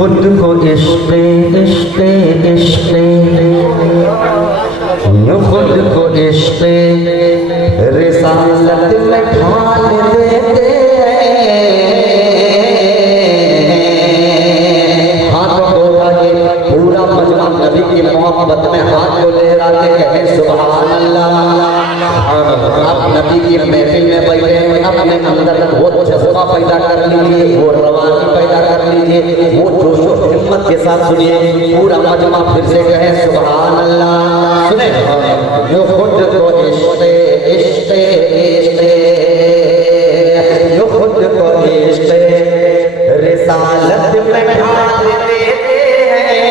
खुद को इश्क़े इश्क़े इश्क़े खुद को इश्क़े रिसालत में ढाल देते हैं। हाथ को आगे पूरा मजमा नबी की मोहब्बत में हाथ को लहराते कहें सुभान अल्लाह। आप नबी की महफिल में बैठे हैं, अपने अंदर वो जज्बा पैदा कर लीजिए, वो रवानी पैदा कर लीजिए, वो जोश और हिम्मत के साथ सुनिए। पूरा मजमा फिर से कहे सुभान अल्लाह। सुने जो खुद को इश्क़े इश्क़े इश्क़े जो खुद को इश्क़े रिसालत में ढाल देते हैं।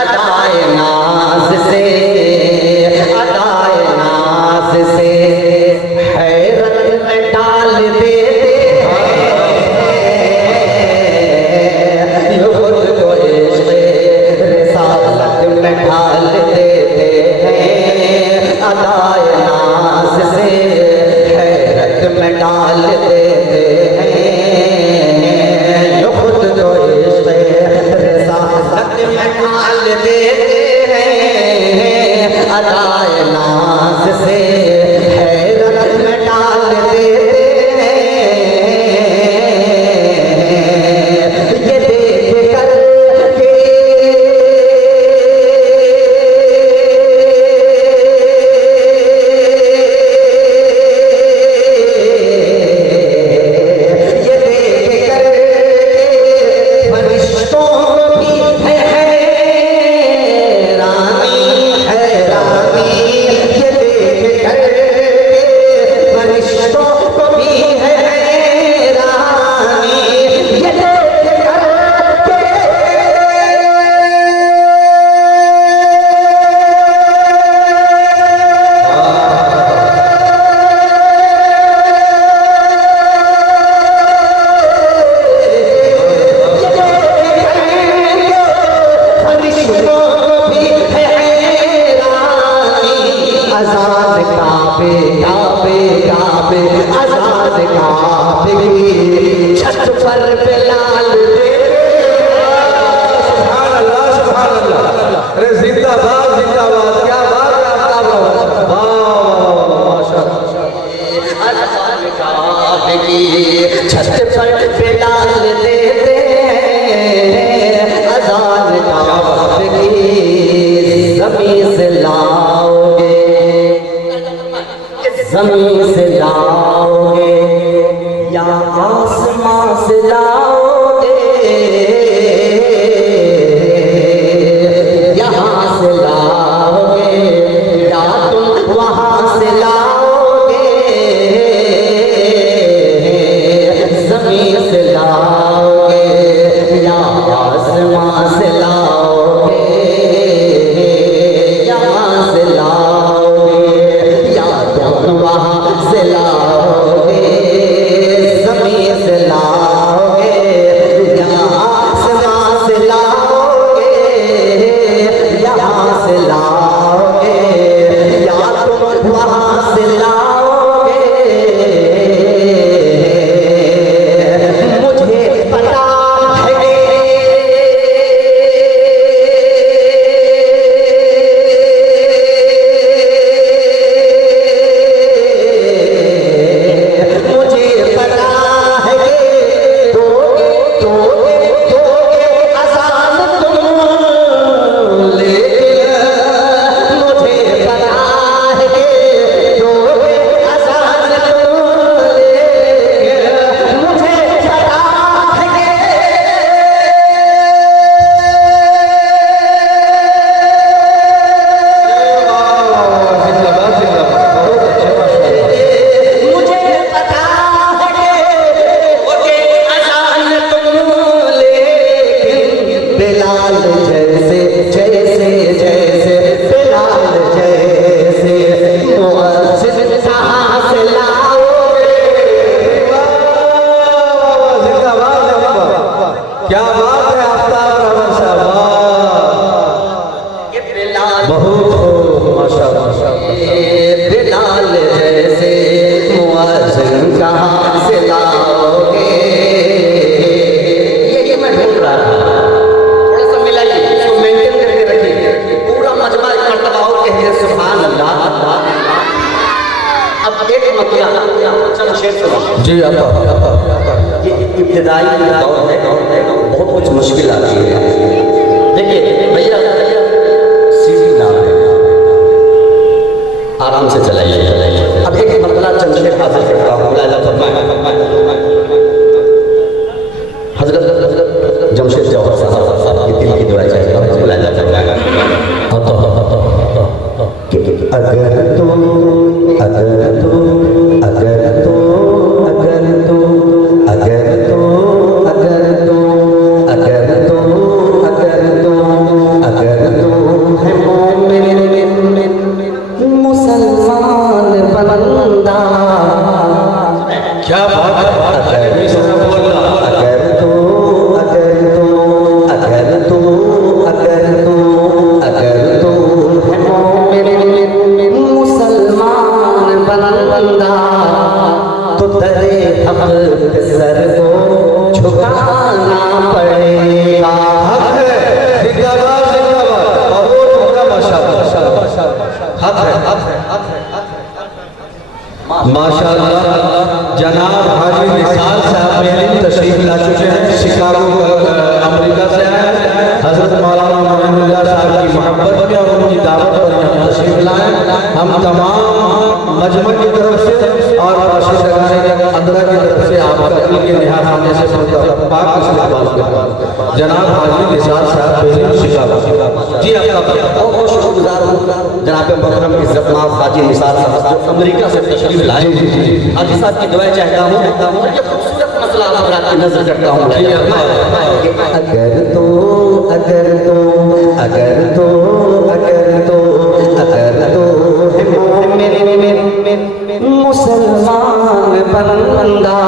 अदाए नाज से हैरत में डाल देते हैं। जो खुद को इश्क़े रिसालत में ढाल देते हैं। अदाए नाज से हैरत में डाल देते हैं। जो खुद को इश्क़े रिसालत में ढाल देते हैं। अदाए नाज से हैरत में डाल देते हैं। ये देख कर के ये देख कर फरिश्तों भी है हैरानी हैरानी। ये देख कर फरिश्तों को भी है हैरानी। ये देख कर फरिश्तों भी है हैरानी। आजाद काबे काबे काबे आजाद काबे की छत पर बिलाल दे। सुभान अल्लाह सुभान अल्लाह। अरे जिंदाबाद जिंदाबाद, क्या बात है आफ्ताब रवान। वाह माशाअल्लाह। आजाद काबे की छत पर बिलाल देते हैं। आजाद काबे की ज़मीन से लाओगे, ज़मीन से लाओगे या आसमां से लाओगे, यहाँ से लाओगे या तुम वहाँ से लाओगे। ज़मीन से लाओगे या आसमां से लाओगे, यहाँ से लाओगे या तुम वहाँ से लाओगे। ज़मीन से लाओगे या आसमां से लाओगे, यहाँ से लाओगे या तुम वहाँ से लाओगे। मुझे पता है मुझे पता है दोगे दोगे दोगे आसान तुम, लेकिन मुझे पता है दोगे आसान तुम, लेकिन मुझे पता है जिंदाबाद जिंदाबाद, बहुत अच्छे माशाअल्लाह। मुझे पता है दोगे आसान तुम, लेकिन बिलाल जैसे जैसे जैसे बिलाल जैसे मुअज्जिन कहाँ से लाओगे। जिंदाबाद जिंदाबाद, क्या बात है आफ्ताब रवान साहब। ये बिलाल बहुत खूब माशाअल्लाह माशाअल्लाह। बिलाल जैसे मुअज्जिन कहाँ से लाओगे। जी ये इब्तिदाई दौर है, बहुत कुछ मुश्किल आती है। देखिए भैया सीधी नाम है, आराम से चलाइए। अब एक मसला चंद हासिल करता हूँ। हजरत जमशेद जौहर साहब की दिल की दुआ चाहिए अगर तो अगर तो अगर तो अगर तो अगर तो अगर तो अगर तो अगर तो अगर तो है मोमिन मुसलमान बंदा। क्या बात है, अगर तो अगर तो अगर तो अगर तो अगर तो है मोमिन मुसलमान बंदा तो तेरे हक पे सर को झुकाना पड़ेगा। हक है, जिंदाबाद जिंदाबाद, बहुत उम्दा माशाअल्लाह, हक है, हक है, हक है, माशाअल्लाह। जनाब हाजी निसार साहब मेरी तशरीफ ला चुके हैं, शिकागो अमेरिका से आए। हजरत मौलाना मोइनुल्लाह साहब की मोहब्बत में और उनकी दावत पर यहाँ तशरीफ लाए। हम तमाम मजमा की तरफ से और अंदरा की तरफ से आपका दिल के निहार आने से पाक इस्तेमाल करता हूँ। जनाब हाजी निसार साहब मेरी शिकागो। जी आपका बहुत बहुत शुक्रगुजार हूँ जनाब मोहतरम इज्जत माफ हाजी निसार साहब जो अमेरिका से तशरीफ लाए। हाजी साहब की दुआ चाहता हूँ, ये खूबसूरत मसला आपकी नजर करता हूँ। अगर तो अगर तो अगर तो अगर तो अगर तो है मोमिन मुसलमान बंदा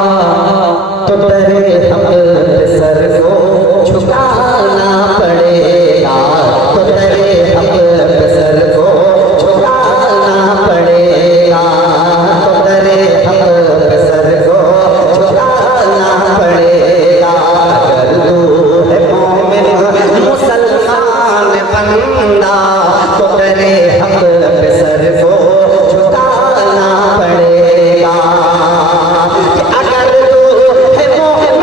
तो तेरे हम पे सर को झुकाना पड़ेगा। तो तेरे हम पे सर को झुकाना पड़ेगा। तो तेरे हम पे सर को झुकाना पड़ेगा। अगर तू है मोमिन मुसलमान बंदा तो तेरे हम पे सर को झुकाना पड़ेगा। अगर तू है मोमिन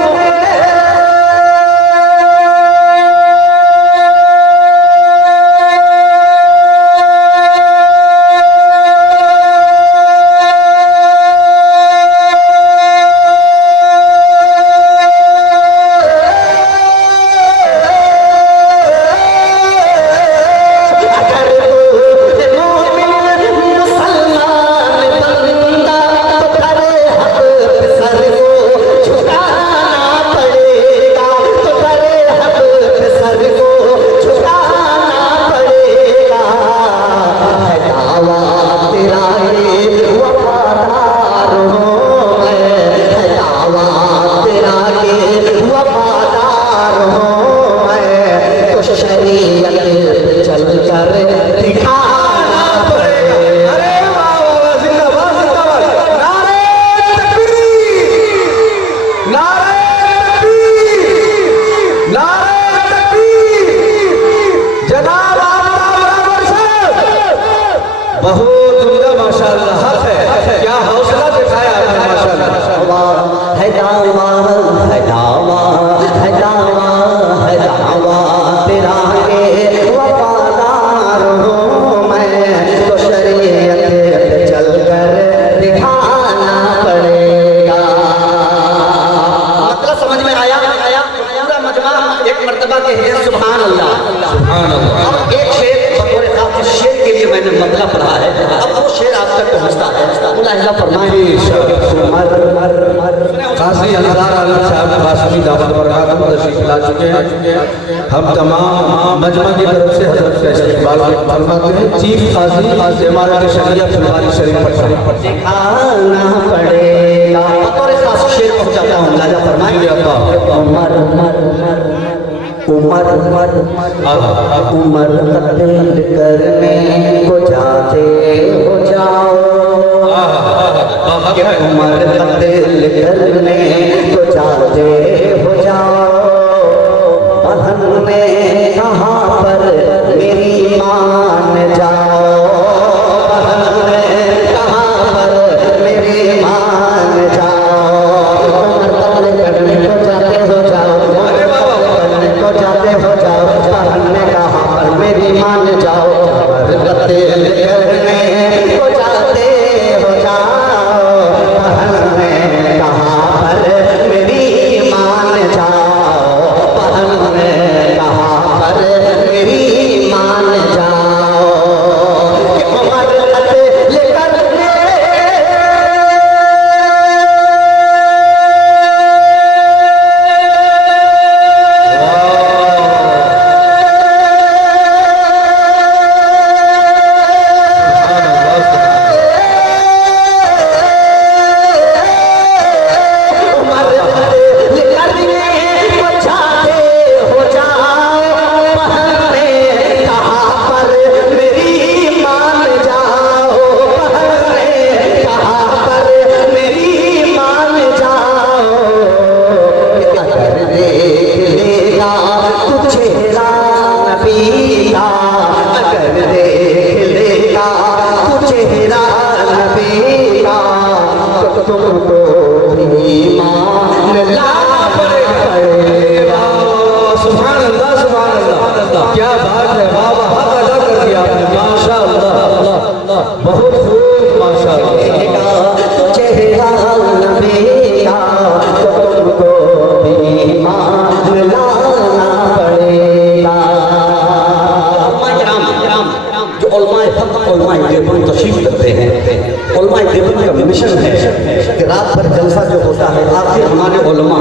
बहुत उम्दा माशाअल्लाह, हक है, क्या हौसला दिखाया आपने माशाअल्लाह। है दावा है दावा है दावा है दावा तेरा के वफादार हूँ मैं तो शरीयत पे चलकर दिखाना पड़ेगा। मतलब समझ में आया? पूरा मजमा एक मर्तबा के हैं सुभान अल्लाह। सुभान अल्लाह। अब एक शेर बतौर खास शेर के लिए मैंने मतलब पढ़ा है, अब वो शेर आप तक पहुँचता है। अल्लाह फरमाए काजी अंसार आलम साहब कासमी दावत बरकात तशरीफ ला चुके हैं। हम तमाम मजमा की तरफ से हजरत का इस्तकबाल फरमाते हैं। चीफ काजी इमारत शरिया फुलवारी शरीफ पर दिखाना पड़ेगा। बतौर खास शेर पहुँचाता हूँ। लाजा फरमाए उमर उमर उमर उमर कत्ल करने को जाते हो जाओ। उमर कत्ल करने को जाते हो जाओ। बहन में कहाँ पर मेरी मान जाओ। बहन में कहाँ पर मेरी भी मान लाना पड़ेगा। सुभान अल्लाह, सुभान अल्लाह, क्या बात है, वाह वाह, हक अदा कर दिया आपने, माशाअल्लाह, बहुत खूब, माशाअल्लाह। चेहरा नबी का तुमको भी मान लाना पड़ेगा। जो उलमाए हक, उलमाए देवबंद तशरीफ करते हैं, उलमाए देवबंद का मिशन है कि रात भर जलसा जो होता है, आखिर हमारे उलमा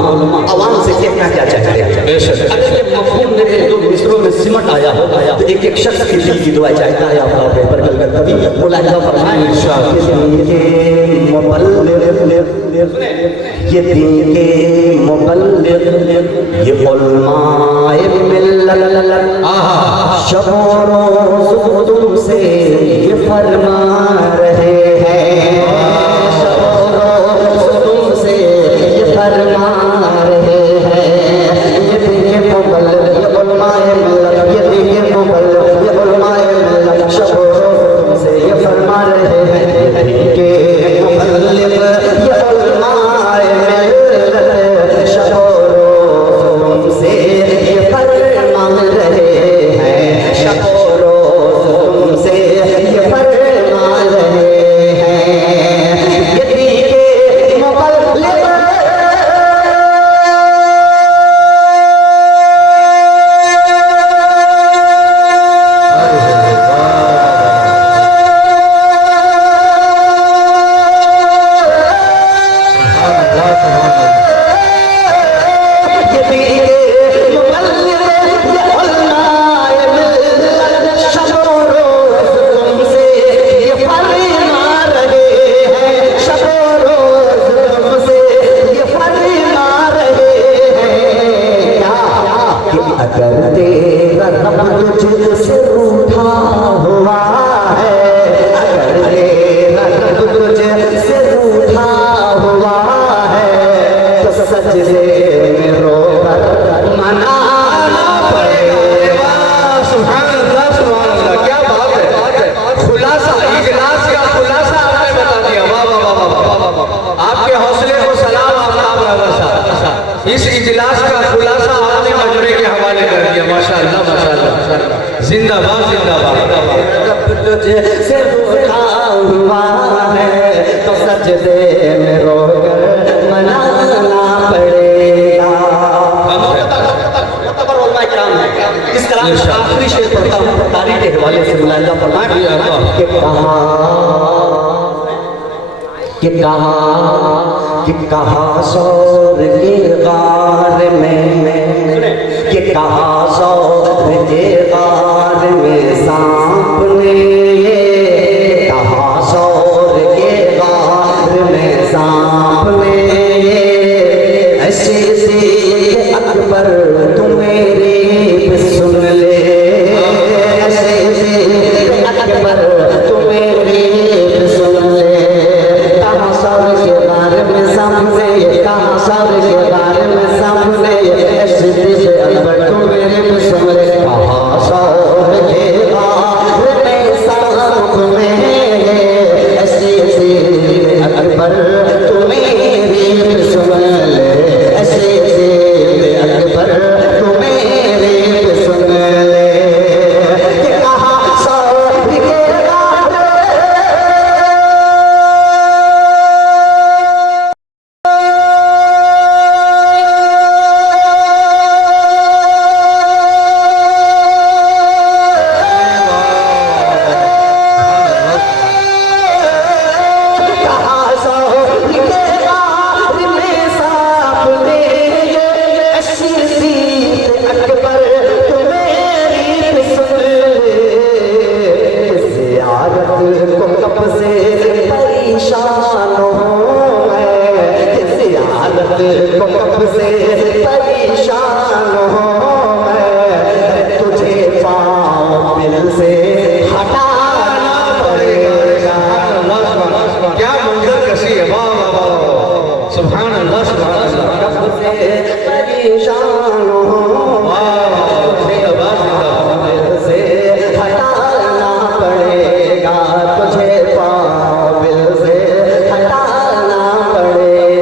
आवाम से कहना क्या चाहते हैं। बेशक। अगर ये मफ़हूम मेरे दो मिसरों में सिमट आया हो तो एक एक शख्स की दिल की दुआ चाहता है आप लोग पर कभी मुलाहिजा फरमाएं इंशाअल्लाह। ये दीन के मुबल्लिग ये उलमाए मिल्लत शब रोज़ तुमसे ये फरमा रहे हैं, शब रोज़ तुमसे ये फरमा रहे हैं। ये दीन के मुबल्लिग ये उलमाए मिल्लत, ये दीन के मुबल्लिग ये उलमाए मिल्लत शब रोज़ तुमसे ये फरमा रहे हैं। दीन के मुबल्लिग ये उलमाए मिल्लत शब रोज़ तुमसे ये फरमा रहे हैं, शब रोज़ तुमसे ये फरमा रहे हैं। ये दीन के मुबल्लिग अगर तेरा रब तुझसे रूठा हुआ है, अगर तेरा रब तुझसे रूठा हुआ है तो सजदे में रोकर मनाना पड़ेगा। सुभान अल्लाह, सुभान अल्लाह, क्या बात है, खुलासा, इजलास का खुलासा आपने बता दिया, वाह वाह वाह वाह वाह, आपके हौसले को सलाम आफ्ताब रज़ा साहब, इस इजलास का खुलासा आपने मजरे के हवाले कर दिया, माशाअल्लाह, माशाअल्लाह, जिंदाबाद, जिंदाबाद। रब तुझसे रूठा हुआ है तो सजदे में रोकर मनाना पड़ेगा। इस तरह आखिरी शेर पढ़ता हूँ तारीख के हवाले से मुलाहिजा फरमाएं कि कहा सौर के गार में, कि कहा सौर के गार में सांप ने, कहा सौर के गार में सांप ने, ऐसे से अकबर तू मेरी भी सुन ले, ऐसे से अकबर तू मेरी भी सुन ले। कहा सौर के गार में सांप ने, कहा सौर के गार में सांप ने, ऐसे से अकबर तू मेरी भी सुन ले। कहा सौर के गार में सांप ने, ऐसे से अकबर तू मेरी भी सुन ले, ऐसे से अकबर तू मेरी भी सुन ले। कि कहा सौर के गार पड़ेगा, तुझे पाबिल से हटाना पड़ेगा।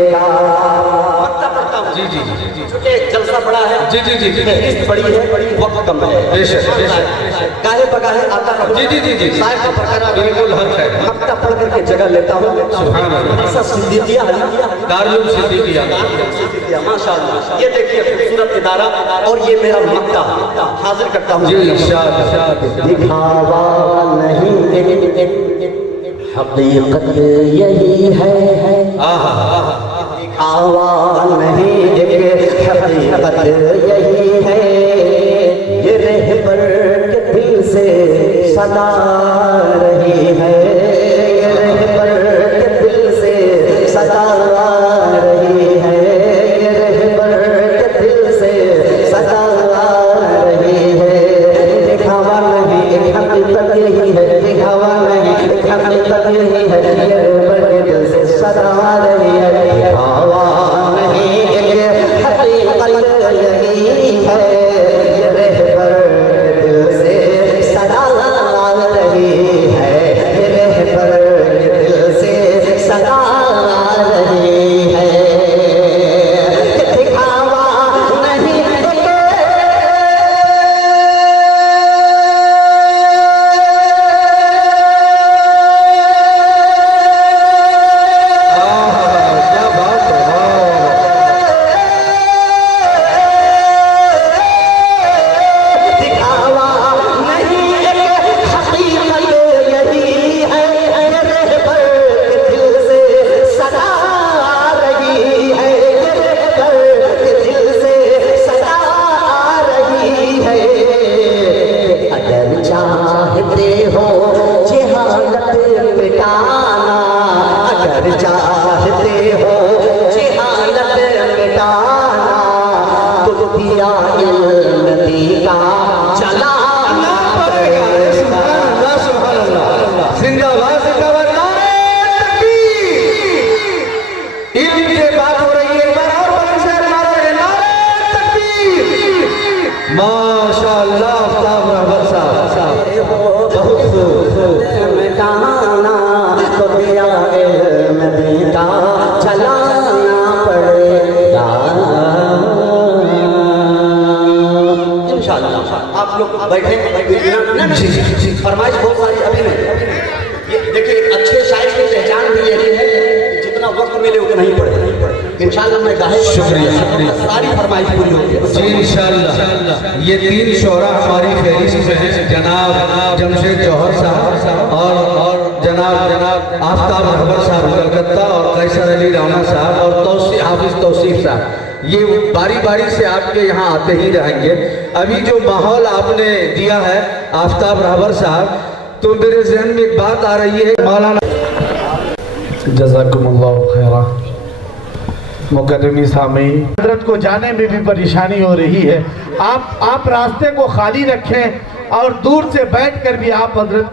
मसला बड़ा है, जी जी जी जी किस्त बड़ी है, वक्त कम है। बेशक बेशक काहे पकाहे आता रहूं। जी जी जी जी साहिब का बरकरार बिल्कुल हक है। मक्ता पढ़ करके जगह लेता हूँ। सुभान अल्लाह। ऐसा सिद्दीकिया दारुल सिद्दीकिया माशाअल्लाह। ये देखिए खूबसूरत इदारा और ये मेरा मक्ता हाजिर करता हूँ। जी इरशाद दिखावा नहीं हकीकत यही है, दिखावा नहीं हकीकत यही है, ये रहबर के दिल से सदा रही है, ये रहबर के दिल से सदा रही है, ये रहबर के दिल से सदा रही है। दिखावा नहीं एक हकीकत यही है, दिखावा नहीं एक हकीकत यही है, ये रहबर के दिल से सदा रही है। दिखावा नहीं एक हकीकत यही है, ये रहबर के दिल से सदा रही है, ये रहबर के दिल से सदा रही है। दिखावा नहीं क्या बात है। दिखावा नहीं एक हकीकत यही है, रहबर के दिल से सदा रही है, रहबर के दिल से सदा रही है। अगर चाहते हो जहालत मिटाना, अगर चाहते हो जहालत मिटाना, तो दिया इल्म का चलाना पड़ेगा। जिंदाबाद जिंदाबाद नारे तकबीर। इल्म की बात हो रही है, एक बार और बुलंद से मारोगे नारे तकबीर। माशाअल्लाह आफ्ताब रहबर साहब बहुत खूब। मिटाना तो दिया इल्म का चलाना पड़ेगा। इंशाअल्लाह आप लोग बैठे फरमाइश बहुत सारी अभी नहीं। ये देखिए अच्छे शायर की पहचान भी यही है कि जितना वक्त मिले उतना ही पढ़े। इंशाअल्लाह मैं गाहे शुक्रिया, शुक्रिया। सारी फरमाइश पूरी होगी जी इंशाअल्लाह। ये तीन शोरा हमारी फहरिस्त में है, जनाब जमशेद जौहर साहब और जनाब आफ्ताब रहबर साहब कलकत्ता और कैसर अली राना साहब और हाफिज तौसीफ साहब। ये बारी बारी से आपके यहाँ आते ही रहेंगे। अभी जो माहौल आपने दिया है आफ्ताब रहबर साहब, तो मेरे जहन में एक बात आ रही है। मौलाना जज़ाकुमुल्लाह खैरा। मुकद्दमी सामीन, हजरत को जाने में भी परेशानी हो रही है। आप रास्ते को खाली रखें और दूर से बैठकर भी आप हजरत